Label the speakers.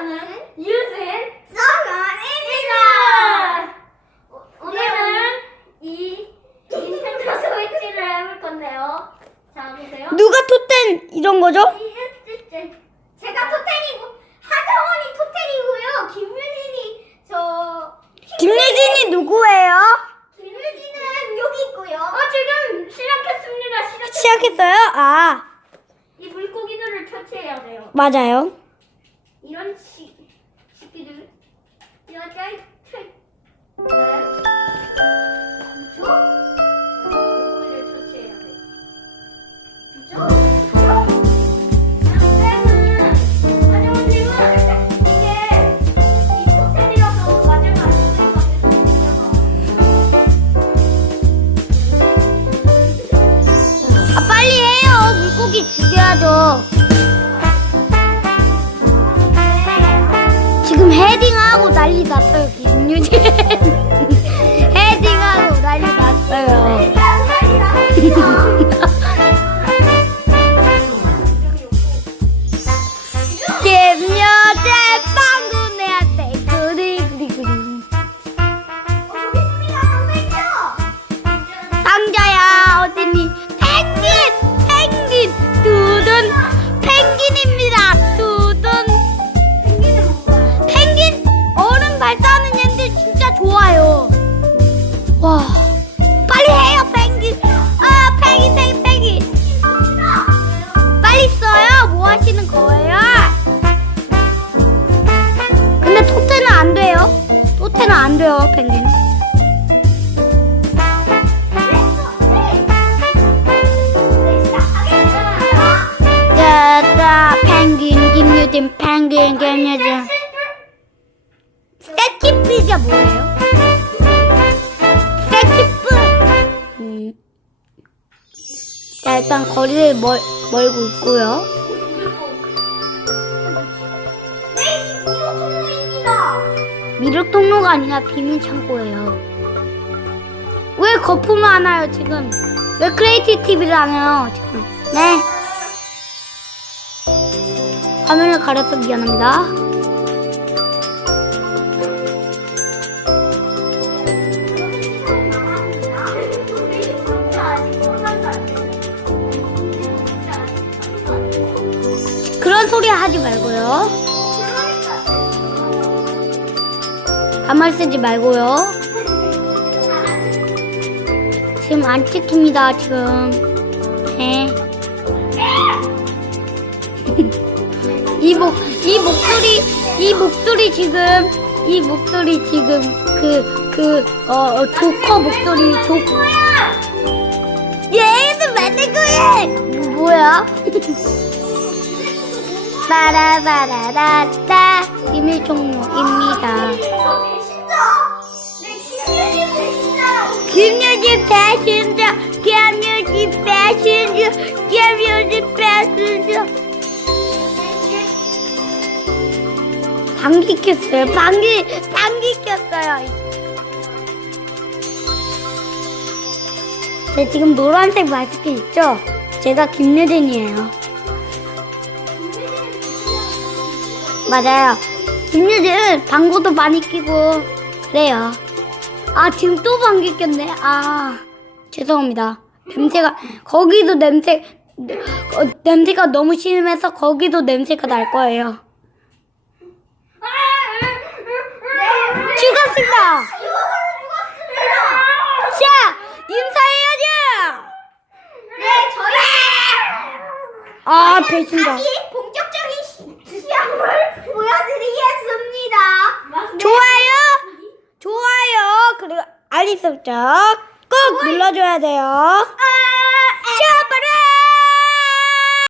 Speaker 1: 저는 유진
Speaker 2: 썩어입니다.
Speaker 1: 오- 오늘은 이 닌텐도 스위치를 해볼 건데요. 자 보세요.
Speaker 3: 누가 토텐 이런 거죠?
Speaker 2: 제가 토텐이고 하정원이 토텐이고요. 김유진이 저
Speaker 3: 김유진이 누구예요?
Speaker 2: 김유진은 여기 있고요.
Speaker 1: 어 지금 시작했습니다. 시작.
Speaker 3: 시작했어요? 아,
Speaker 1: 이 물고기들을 표치해야 돼요.
Speaker 3: 맞아요.
Speaker 1: 이런 시
Speaker 3: 헤딩하고 난리 났어요, 김유진. 토테는 안 돼요, 펭귄. 짜다 펭귄 김유진 펭귄 김유진 스태키프가 뭐예요? 스태키프 음. 자 일단 거리를 멀, 멀고 있고요 미륵 통로가 아니라 비밀 창고예요 왜 거품을 안 와요 지금 왜 크레이티 TV를 안 해요 지금 네 화면을 가려서 미안합니다. 그런 소리 하지 말고요. 가말 쓰지 말고요. 지금 안 찍힙니다, 지금. 네. 이 목, 이 목소리, 이 목소리 지금, 이 목소리 지금, 그, 그, 어, 어, 조커 목소리, 조 얘는 만든 거야! 뭐, 뭐야? 빠라바라라따, 비밀 종료입니다. 김유진 배신자, 김유진 배신자, 김유진 배신자. 방귀 꼈어요. 방귀, 방귀 꼈어요. 네, 지금 노란색 마스크 있죠? 제가 김유진이에요. 맞아요. 김유진 방구도 많이 끼고 그래요. 아 지금 또 방귀 꼈네. 아 죄송합니다. 냄새가 거기도 냄새 어, 냄새가 너무 심해서 거기도 냄새가 날 거예요. 죽었습니다. 자 인사해야죠.
Speaker 2: 네, 저희
Speaker 3: 아 배신자.
Speaker 2: 다시 본격적인 시- 시험을 보여드리겠습니다.
Speaker 3: 좋아요, 좋아요. 알림 설정 꼭 눌러줘야 돼요.
Speaker 2: 아,
Speaker 3: 샤바라.